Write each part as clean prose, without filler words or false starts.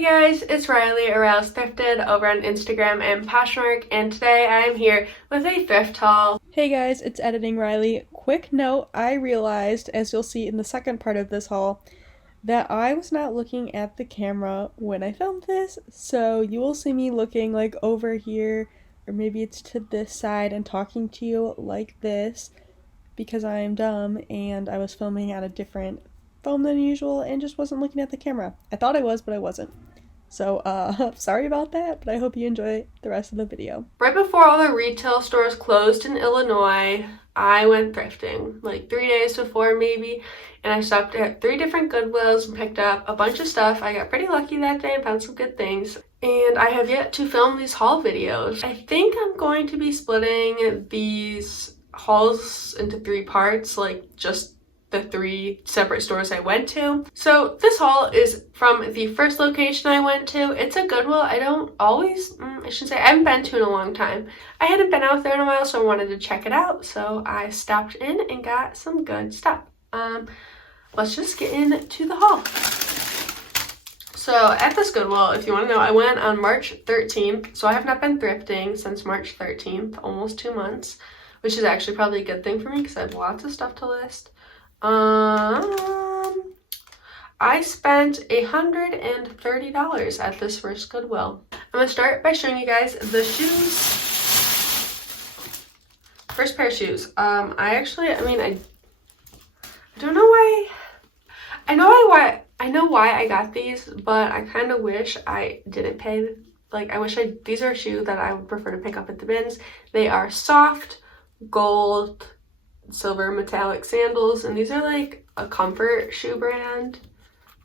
Hey guys, it's Riley, Arouse Thrifted over on Instagram and Poshmark, and today I am here with a thrift haul. Hey guys, it's Editing Riley. Quick note, I realized, as you'll see in the second part of this haul, that I was not looking at the camera when I filmed this, so you will see me looking like over here, or maybe it's to this side and talking to you like this, because I am dumb and I was filming on a different phone than usual and just wasn't looking at the camera. I thought I was, but I wasn't. So, sorry about that, but I hope you enjoy the rest of the video. Right before all the retail stores closed in Illinois, I went thrifting, like 3 days before maybe, and I stopped at 3 different Goodwills and picked up a bunch of stuff. I got pretty lucky that day and found some good things, and I have yet to film these haul videos. I think I'm going to be splitting these hauls into 3 parts, like just the 3 separate stores I went to. So this haul is from the first location I went to. It's a Goodwill I haven't been to in a long time. I hadn't been out there in a while, so I wanted to check it out. So I stopped in and got some good stuff. Let's just get into the haul. So at this Goodwill, if you want to know, I went on March 13th. So I have not been thrifting since March 13th, almost 2 months, which is actually probably a good thing for me because I have lots of stuff to list. I spent $130 at this first Goodwill. I'm gonna start by showing you guys the shoes. First pair of shoes. I don't know why. I know why I got these, but I kind of wish I didn't pay. These are shoes that I would prefer to pick up at the bins. They are soft gold silver metallic sandals, and these are like a comfort shoe brand,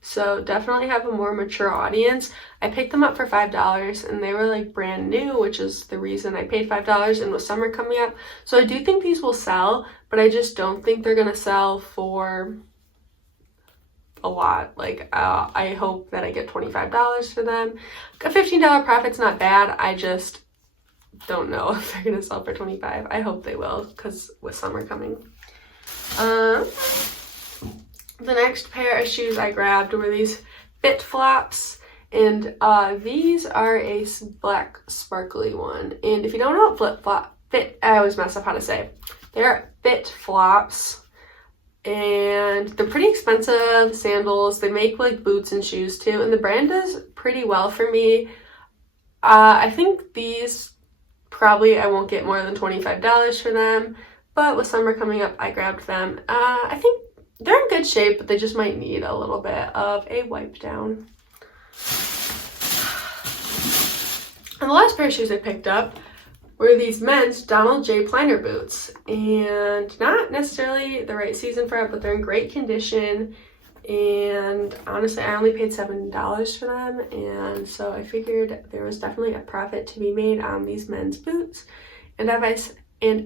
so definitely have a more mature audience. I picked them up for $5 and they were like brand new, which is the reason I paid $5, and with summer coming up, so I do think these will sell, but I just don't think they're gonna sell for a lot. I hope that I get $25 for them. A $15 profit's not bad. I just don't know if they're gonna sell for $25. I hope they will, because with summer coming. The next pair of shoes I grabbed were these Fit flops, and these are a black sparkly one. And if you don't know what I always mess up how to say. They're Fit flops, and they're pretty expensive sandals. They make like boots and shoes too, and the brand does pretty well for me. I think these probably I won't get more than $25 for them, but with summer coming up, I grabbed them. I think they're in good shape, but they just might need a little bit of a wipe down. And the last pair of shoes I picked up were these men's Donald J. Pliner boots, and not necessarily the right season for it, but they're in great condition. And honestly, I only paid $7 for them, and so I figured there was definitely a profit to be made on these men's boots. And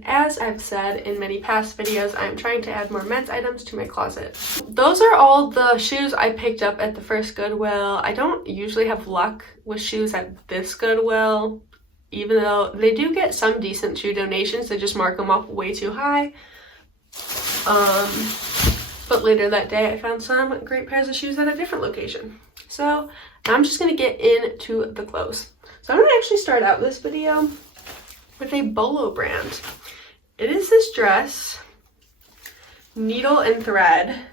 as I've said in many past videos, I'm trying to add more men's items to my closet. Those are all the shoes I picked up at the first Goodwill. I don't usually have luck with shoes at this Goodwill, even though they do get some decent shoe donations. They just mark them up way too high. But later that day, I found some great pairs of shoes at a different location. So I'm just going to get into the clothes. So I'm going to actually start out this video with a Bolo brand. It is this dress, needle and thread.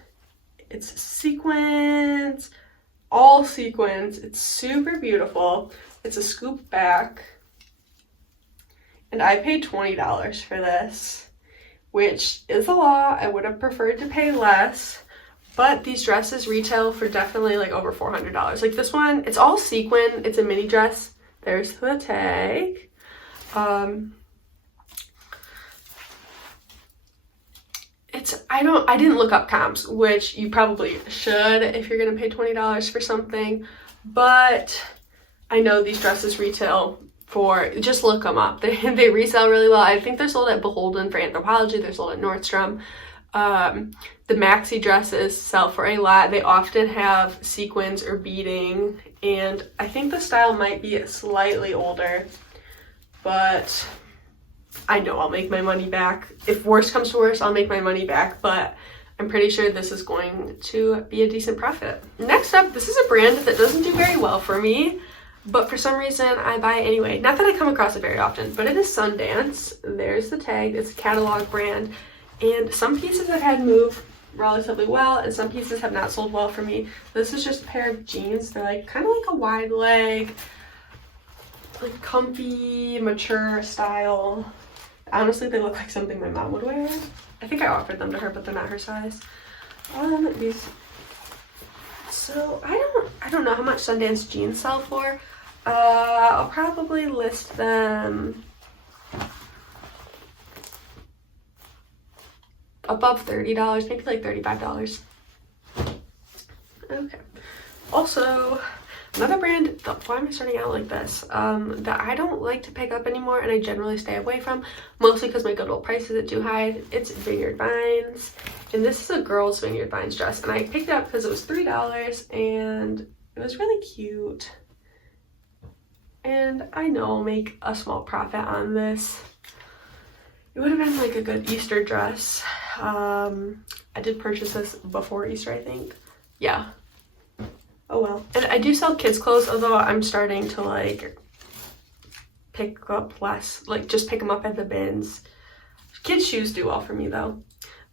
It's sequins, all sequins. It's super beautiful. It's a scoop back. And I paid $20 for this, which is a lot. I would have preferred to pay less, but these dresses retail for definitely like over $400. Like this one, it's all sequin. It's a mini dress. There's the tag. I didn't look up comps, which you probably should if you're gonna pay $20 for something, but I know these dresses retail for, just look them up. They resell really well. I think they're sold at Beholden for Anthropologie. They're sold at Nordstrom. The maxi dresses sell for a lot. They often have sequins or beading, and I think the style might be slightly older, but I know I'll make my money back. If worse comes to worse, I'll make my money back, but I'm pretty sure this is going to be a decent profit. Next up, this is a brand that doesn't do very well for me, but for some reason I buy it anyway. Not that I come across it very often, but it is Sundance. There's the tag. It's a catalog brand, and some pieces I've had move relatively well, and some pieces have not sold well for me. This is just a pair of jeans. They're like kind of like a wide leg, like comfy, mature style. Honestly, they look like something my mom would wear. I think I offered them to her, but they're not her size. These. So I don't know how much Sundance jeans sell for. I'll probably list them above $30, maybe like $35. Okay. Also, another brand, why am I starting out like this, that I don't like to pick up anymore and I generally stay away from, mostly because my Goodwill price isn't too high. It's Vineyard Vines, and this is a girl's Vineyard Vines dress, and I picked it up because it was $3 and it was really cute. And I know I'll make a small profit on this. It would have been like a good Easter dress. I did purchase this before Easter, I think. Yeah. Oh well. And I do sell kids clothes, although I'm starting to like pick up less, like just pick them up at the bins. Kids shoes do well for me though.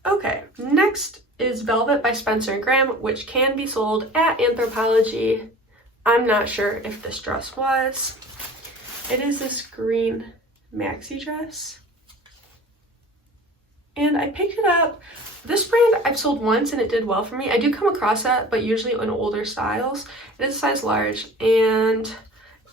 Okay, next is Velvet by Spencer & Graham, which can be sold at Anthropologie. I'm not sure if this dress was. It is this green maxi dress. And I picked it up. This brand I've sold once and it did well for me. I do come across that, but usually in older styles. It is a size large, and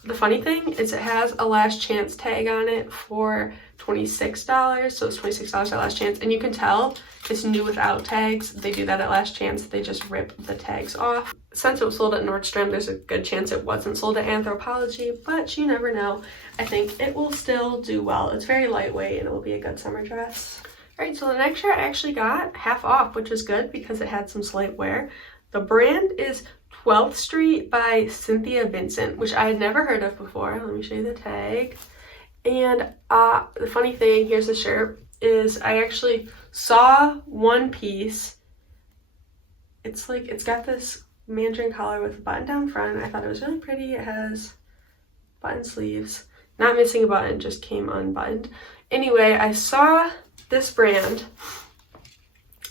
the funny thing is it has a last chance tag on it for $26. So it's $26 at last chance, and you can tell it's new without tags. They do that at last chance. They just rip the tags off. Since it was sold at Nordstrom, there's a good chance it wasn't sold at Anthropologie, but you never know. I think it will still do well. It's very lightweight and it will be a good summer dress. Alright, so the next shirt I actually got half off, which is good because it had some slight wear. The brand is 12th Street by Cynthia Vincent, which I had never heard of before. Let me show you the tag. And the funny thing, here's the shirt, is I actually saw one piece. It's like, it's got this mandarin collar with a button down front. I thought it was really pretty. It has button sleeves. Not missing a button, just came unbuttoned. Anyway, I saw this brand.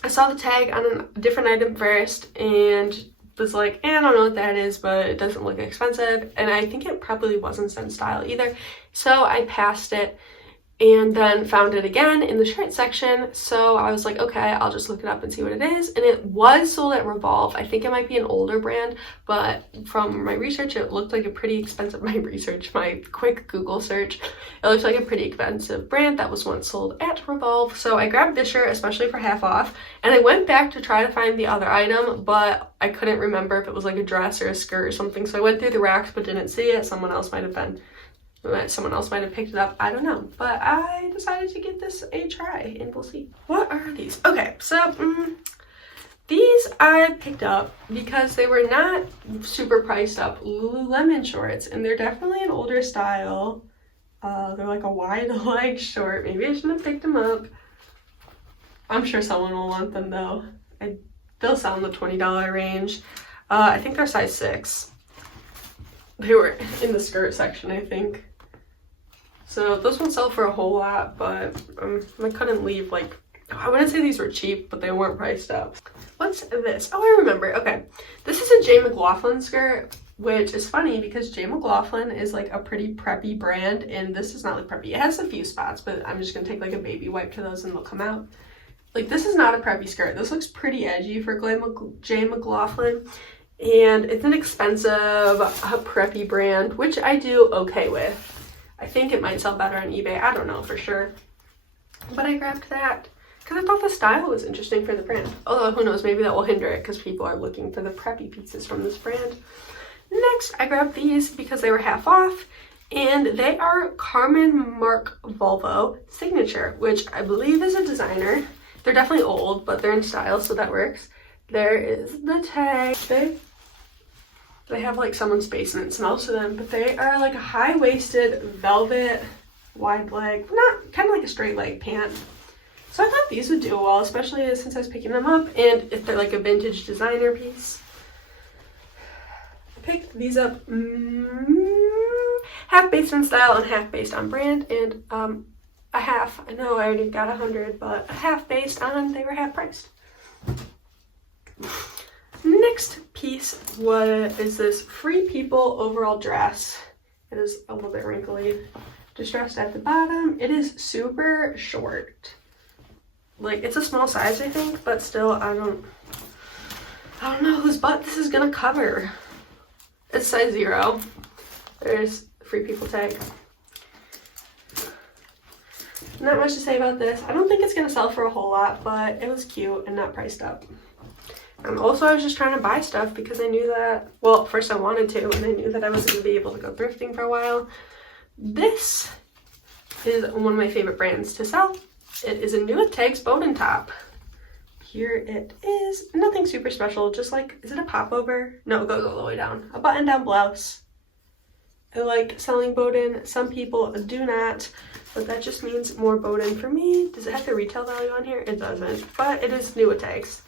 I saw the tag on a different item first and was like, I don't know what that is, but it doesn't look expensive. And I think it probably wasn't Sen style either. So I passed it and then found it again in the shirt section. So I was like, okay, I'll just look it up and see what it is. And it was sold at Revolve. I think it might be an older brand, but from my research, it looked like a pretty expensive, my quick Google search, it looked like a pretty expensive brand that was once sold at Revolve. So I grabbed this shirt, especially for half off, and I went back to try to find the other item, but I couldn't remember if it was like a dress or a skirt or something. So I went through the racks, but didn't see it. Someone else might have picked it up, I don't know, but I decided to give this a try and we'll see. What are these? Okay, so these I picked up because they were not super priced up Lululemon shorts, and they're definitely an older style. They're like a wide leg short. Maybe I shouldn't have picked them up. I'm sure someone will want them though. They'll sell in the $20 range. I think they're size 6. They were in the skirt section, I think. So those won't sell for a whole lot, but I couldn't leave, like, I wouldn't say these were cheap, but they weren't priced up. What's this? Oh, I remember. Okay. This is a J. McLaughlin skirt, which is funny because J. McLaughlin is like a pretty preppy brand, and this is not like preppy. It has a few spots, but I'm just gonna take like a baby wipe to those and they'll come out. Like, this is not a preppy skirt. This looks pretty edgy for J. McLaughlin. And it's an expensive, preppy brand, which I do okay with. I think it might sell better on eBay. I don't know for sure. But I grabbed that because I thought the style was interesting for the brand. Although, who knows, maybe that will hinder it because people are looking for the preppy pieces from this brand. Next, I grabbed these because they were half off. And they are Carmen Mark Volvo Signature, which I believe is a designer. They're definitely old, but they're in style, so that works. There is the tag. They have like someone's basement smells to them, but they are like a high-waisted velvet wide leg, not kind of like a straight leg pant. So I thought these would do well, especially since I was picking them up, and if they're like a vintage designer piece. I picked these up half based on style and half based on brand, and a half, I know I already got 100, but a half based on they were half priced. Next piece is this Free People overall dress. It is a little bit wrinkly, distressed at the bottom. It is super short. Like, it's a small size, I think, but still, I don't know whose butt this is gonna cover. It's size 0. There's Free People tag. Not much to say about this. I don't think it's gonna sell for a whole lot, but it was cute and not priced up. Also, I was just trying to buy stuff because I knew that, well, first I wanted to, and I knew that I wasn't gonna be able to go thrifting for a while. This is one of my favorite brands to sell. It is a new Tags Bowden top. Here it is. Nothing super special, just like, is it a popover? No, it goes all the way down. A button-down blouse. I like selling Bowden. Some people do not, but that just means more Bowden for me. Does it have the retail value on here? It doesn't, but it is new at Tags.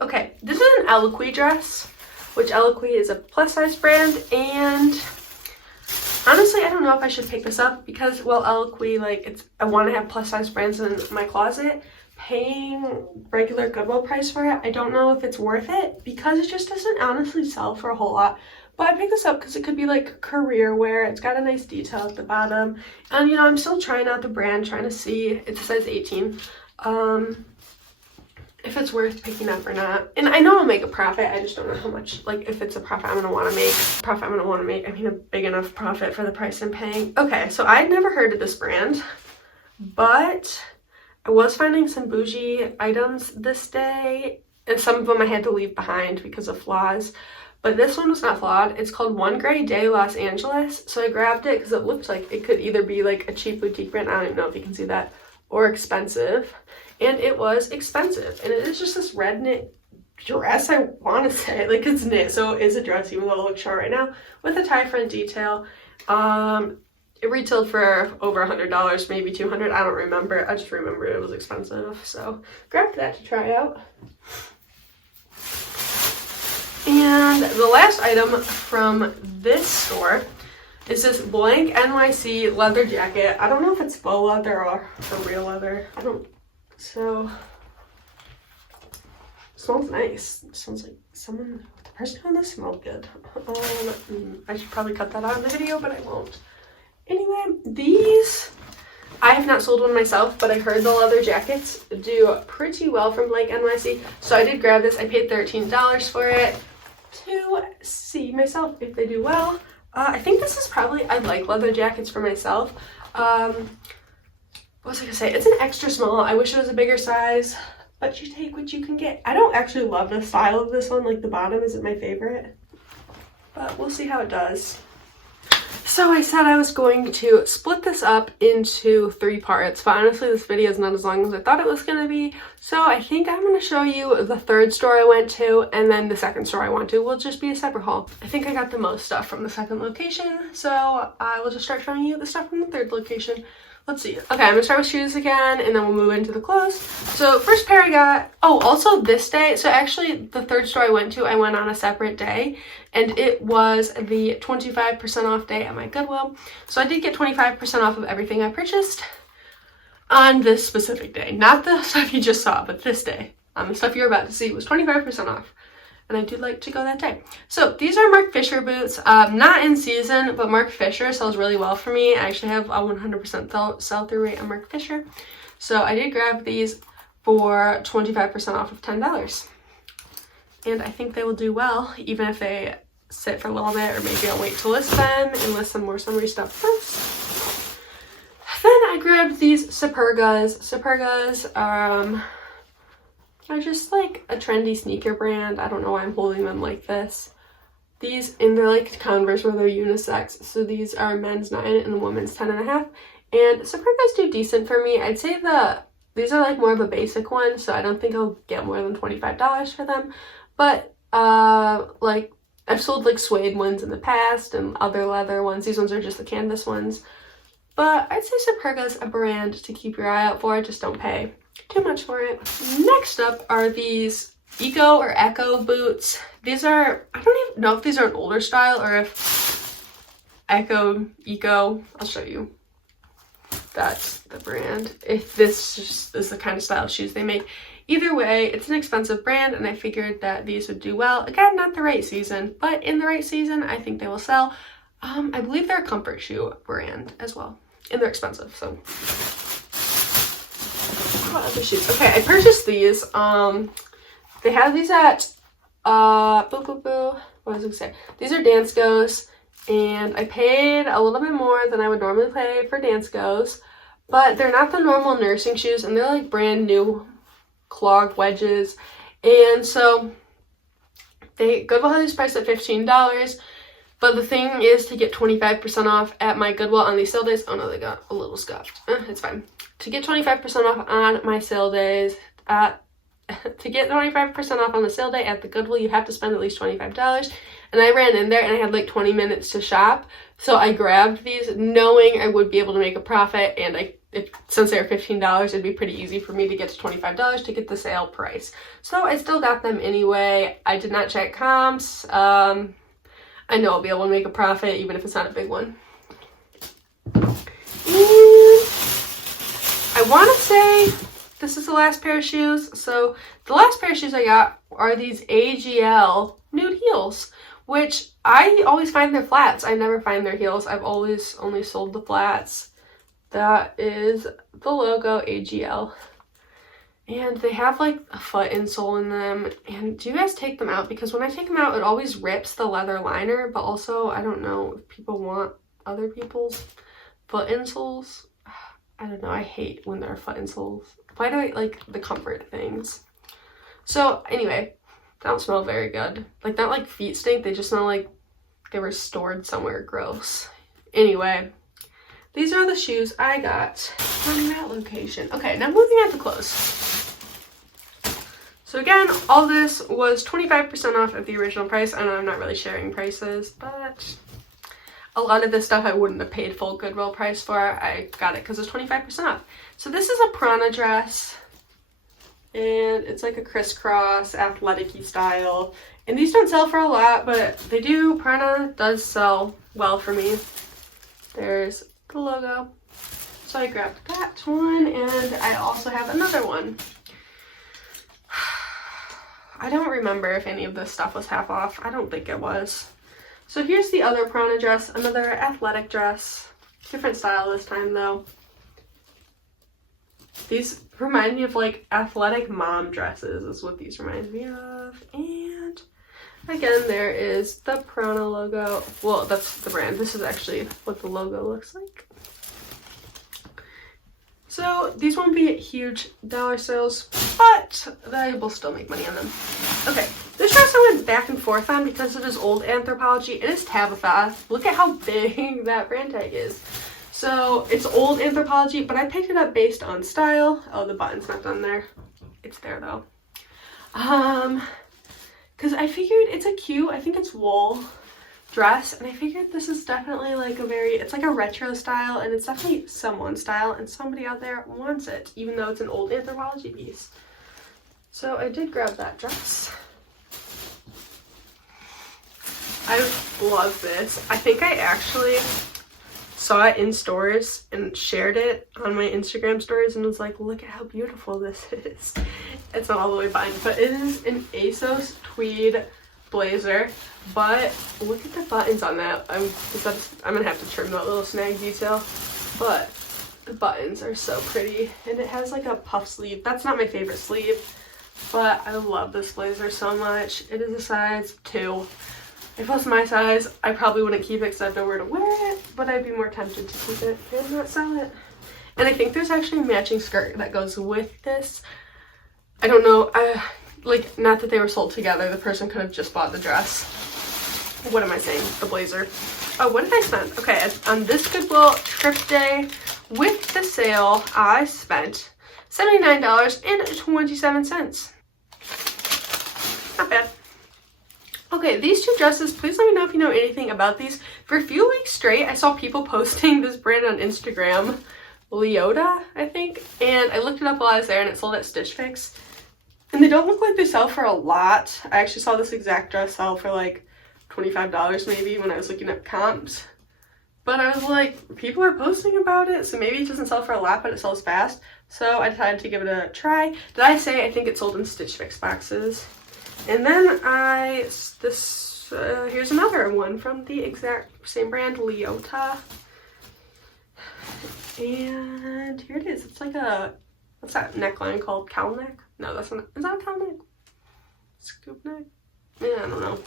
Okay, this is an Eloquii dress, which Eloquii is a plus-size brand, and honestly, I don't know if I should pick this up because, well, Eloquii, like, I want to have plus-size brands in my closet. Paying regular Goodwill price for it, I don't know if it's worth it because it just doesn't honestly sell for a whole lot. But I picked this up because it could be like career wear. It's got a nice detail at the bottom, and you know, I'm still trying out the brand, trying to see. It's a size 18. If it's worth picking up or not. And I know I'll make a profit, I just don't know how much, like, if it's a profit I'm gonna want to make. I mean, a big enough profit for the price I'm paying. Okay, so I'd never heard of this brand, but I was finding some bougie items this day, and some of them I had to leave behind because of flaws. But this one was not flawed. It's called One Gray Day Los Angeles. So I grabbed it because it looked like it could either be like a cheap boutique brand, I don't even know if you can see that, or expensive. And it was expensive. And it is just this red knit dress, I want to say. Like, it's knit, so it is a dress, even though it looks short right now, with a tie front detail. It retailed for over $100, maybe $200. I don't remember. I just remember it was expensive. So grabbed that to try out. And the last item from this store is this blank NYC leather jacket. I don't know if it's faux leather or real leather. So, smells nice. It smells like the person on this smelled good. I should probably cut that out of the video, but I won't. Anyway, these, I have not sold one myself, but I heard the leather jackets do pretty well from Blank NYC. So I did grab this. I paid $13 for it to see myself if they do well. I think this is probably, I like leather jackets for myself. What was I gonna say? It's an extra small. I wish it was a bigger size, but you take what you can get. I don't actually love the style of this one. Like, the bottom isn't my favorite, but we'll see how it does. So I said I was going to split this up into 3 parts, but honestly this video is not as long as I thought it was going to be. So I think I'm going to show you the 3rd store I went to, and then the 2nd store I went to will just be a separate haul. I think I got the most stuff from the 2nd location, so I will just start showing you the stuff from the 3rd location. Let's see. Okay, I'm gonna start with shoes again, and then we'll move into the clothes. So first pair I got, oh, also this day, so actually the 3rd store I went to, I went on a separate day, and it was the 25% off day at my Goodwill. So I did get 25% off of everything I purchased on this specific day. Not the stuff you just saw, but this day. The stuff you're about to see was 25% off. And I do like to go that day. So these are Mark Fisher boots. Not in season, but Mark Fisher sells really well for me. I actually have a 100% sell-through rate on Mark Fisher. So I did grab these for 25% off of $10. And I think they will do well, even if they sit for a little bit, or maybe I'll wait to list them and list some more summery stuff first. Then I grabbed these Supergas. Supergas are just like a trendy sneaker brand. I don't know why I'm holding them like this. These, and they're like Converse where they're unisex. So these are men's 9 and the women's 10.5. And Supergas do decent for me. I'd say these are like more of a basic one, so I don't think I'll get more than $25 for them. But like I've sold like suede ones in the past and other leather ones. These ones are just the canvas ones. But I'd say Superga's a brand to keep your eye out for. Just don't pay too much for it. Next up are these Eco or Echo boots. These are, I don't even know if these are an older style or if Echo, I'll show you. That's the brand. If this just is the kind of style of shoes they make. Either way, it's an expensive brand, and I figured that these would do well. Again, not the right season, but in the right season, I think they will sell. I believe they're a comfort shoe brand as well, and they're expensive, so. What other shoes? Okay, I purchased these. They have these at, what was I gonna say? These are Danskos, and I paid a little bit more than I would normally pay for Danskos, but they're not the normal nursing shoes, and they're like brand new clog wedges. And so Goodwill has these priced at $15, but the thing is to get 25% off at my Goodwill on these sale days. Oh no, they got a little scuffed. It's fine. To get 25% off on my sale days, to get 25% off on the sale day at the Goodwill, you have to spend at least $25. And I ran in there and I had like 20 minutes to shop. So I grabbed these knowing I would be able to make a profit, and since they were $15, it'd be pretty easy for me to get to $25 to get the sale price. So I still got them anyway. I did not check comps. I know I'll be able to make a profit even if it's not a big one. And I want to say this is the last pair of shoes. So the last pair of shoes I got are these AGL nude heels, which I always find their flats. I never find their heels. I've always only sold the flats. That is the logo, AGL. And they have like a foot insole in them. And do you guys take them out? Because when I take them out, it always rips the leather liner. But also, I don't know if people want other people's foot insoles. I don't know. I hate when there are foot insoles. Why do I like the comfort things? So anyway, they don't smell very good. Like, not like feet stink. They just smell like they were stored somewhere gross. Anyway, these are the shoes I got from that location. Okay, now moving on to clothes. So again, all this was 25% off of the original price. I know I'm not really sharing prices, but a lot of this stuff I wouldn't have paid full Goodwill price for. I got it because it's 25% off. So this is a Prana dress, and it's like a crisscross athletic-y style. And these don't sell for a lot, but they do. Prana does sell well for me. There's the logo. So I grabbed that one, and I also have another one. I don't remember if any of this stuff was half off. I don't think it was. So here's the other Prana dress, another athletic dress. Different style this time though. These remind me of like athletic mom dresses is what these remind me of. And again, there is the Prana logo. Well, that's the brand. This is actually what the logo looks like. So these won't be huge dollar sales, but I will still make money on them. Okay, this dress I went back and forth on because it is old Anthropologie. It is Tabitha. Look at how big that brand tag is. So it's old Anthropologie, but I picked it up based on style. Oh, the button's not done there. It's there though. Because I figured it's a cute, I think it's wool dress, and I figured this is definitely like it's like a retro style, and it's definitely someone's style, and somebody out there wants it, even though it's an old Anthropologie piece. So I did grab that dress. I love this. I think I actually saw it in stores and shared it on my Instagram stories and was like, look at how beautiful this is. It's not all the way buttoned, but it is an ASOS tweed blazer, but look at the buttons on that. I'm gonna have to trim that little snag detail, but the buttons are so pretty, and it has like a puff sleeve. That's not my favorite sleeve, but I love this blazer so much. It is a size 2. If it was my size, I probably wouldn't keep it because I have nowhere to wear it, but I'd be more tempted to keep it and not sell it. And I think there's actually a matching skirt that goes with this. I don't know, like, not that they were sold together. The person could have just bought the dress. What am I saying? The blazer. Oh, what did I spend? Okay, on this Goodwill Thrift Day with the sale, I spent $79.27. Not bad. Okay, these two dresses, please let me know if you know anything about these. For a few weeks straight, I saw people posting this brand on Instagram, Leota, I think, and I looked it up while I was there and it sold at Stitch Fix. And they don't look like they sell for a lot. I actually saw this exact dress sell for like $25 maybe when I was looking at comps. But I was like, people are posting about it, so maybe it doesn't sell for a lot, but it sells fast. So I decided to give it a try. Did I say I think it sold in Stitch Fix boxes? And then here's another one from the exact same brand, Leota. And here it is. It's like a, what's that neckline called? Cowl neck? No, that's not, is that a cowl neck? Scoop neck? Yeah, I don't know.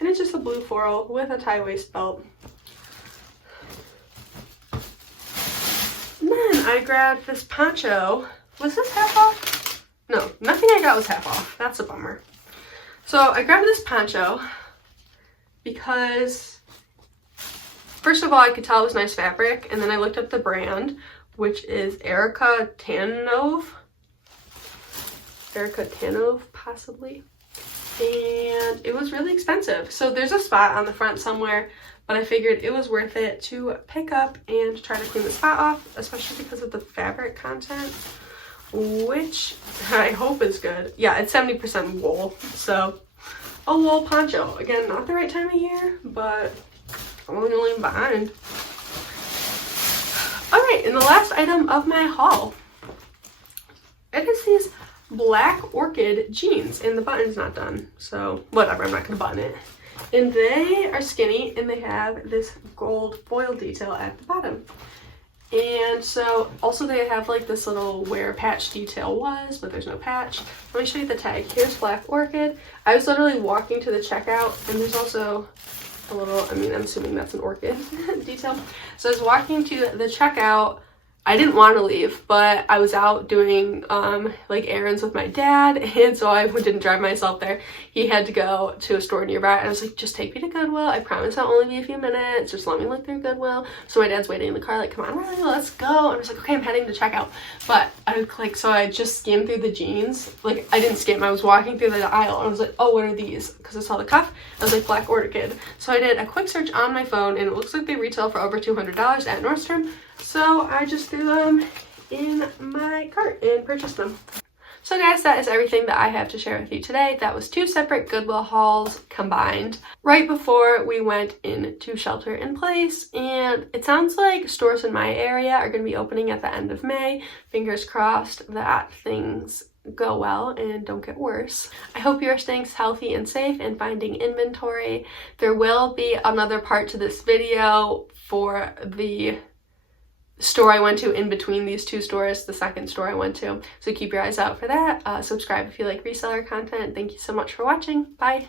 And it's just a blue floral with a tie waist belt. And then I grabbed this poncho. Was this half off? No, nothing I got was half off. That's a bummer. So I grabbed this poncho because, first of all, I could tell it was nice fabric, and then I looked up the brand, which is Erica Tanove, possibly, and it was really expensive. So there's a spot on the front somewhere, but I figured it was worth it to pick up and try to clean the spot off, especially because of the fabric content, which I hope is good. Yeah, it's 70% wool, so a wool poncho. Again, not the right time of year, but I'm only behind. Alright, and the last item of my haul, it is these black orchid jeans, and the button's not done, so whatever, I'm not gonna button it. And they are skinny, and they have this gold foil detail at the bottom. And so also they have like this little where patch detail was, but there's no patch. Let me show you the tag. Here's black orchid. I was literally walking to the checkout, and there's also a little, I mean, I'm assuming that's an orchid detail. So I was walking to the checkout. I didn't want to leave, but I was out doing like errands with my dad, and so I didn't drive myself there. He had to go to a store nearby, and I was like, just take me to Goodwill. I promise I'll only be a few minutes. Just let me look through Goodwill. So my dad's waiting in the car, like, come on, Riley, let's go. And I was like, okay, I'm heading to checkout. But so I just skimmed through the jeans. Like, I didn't skim, I was walking through the aisle, and I was like, oh, what are these? Because I saw the cuff. I was like, black orchid. So I did a quick search on my phone, and it looks like they retail for over $200 at Nordstrom. So I just threw them in my cart and purchased them. So guys, that is everything that I have to share with you today. That was 2 separate Goodwill hauls combined right before we went into shelter in place. And it sounds like stores in my area are going to be opening at the end of May. Fingers crossed that things go well and don't get worse. I hope you are staying healthy and safe and finding inventory. There will be another part to this video for the store I went to in between these 2 stores, the second store I went to. So keep your eyes out for that. Subscribe if you like reseller content. Thank you so much for watching. Bye.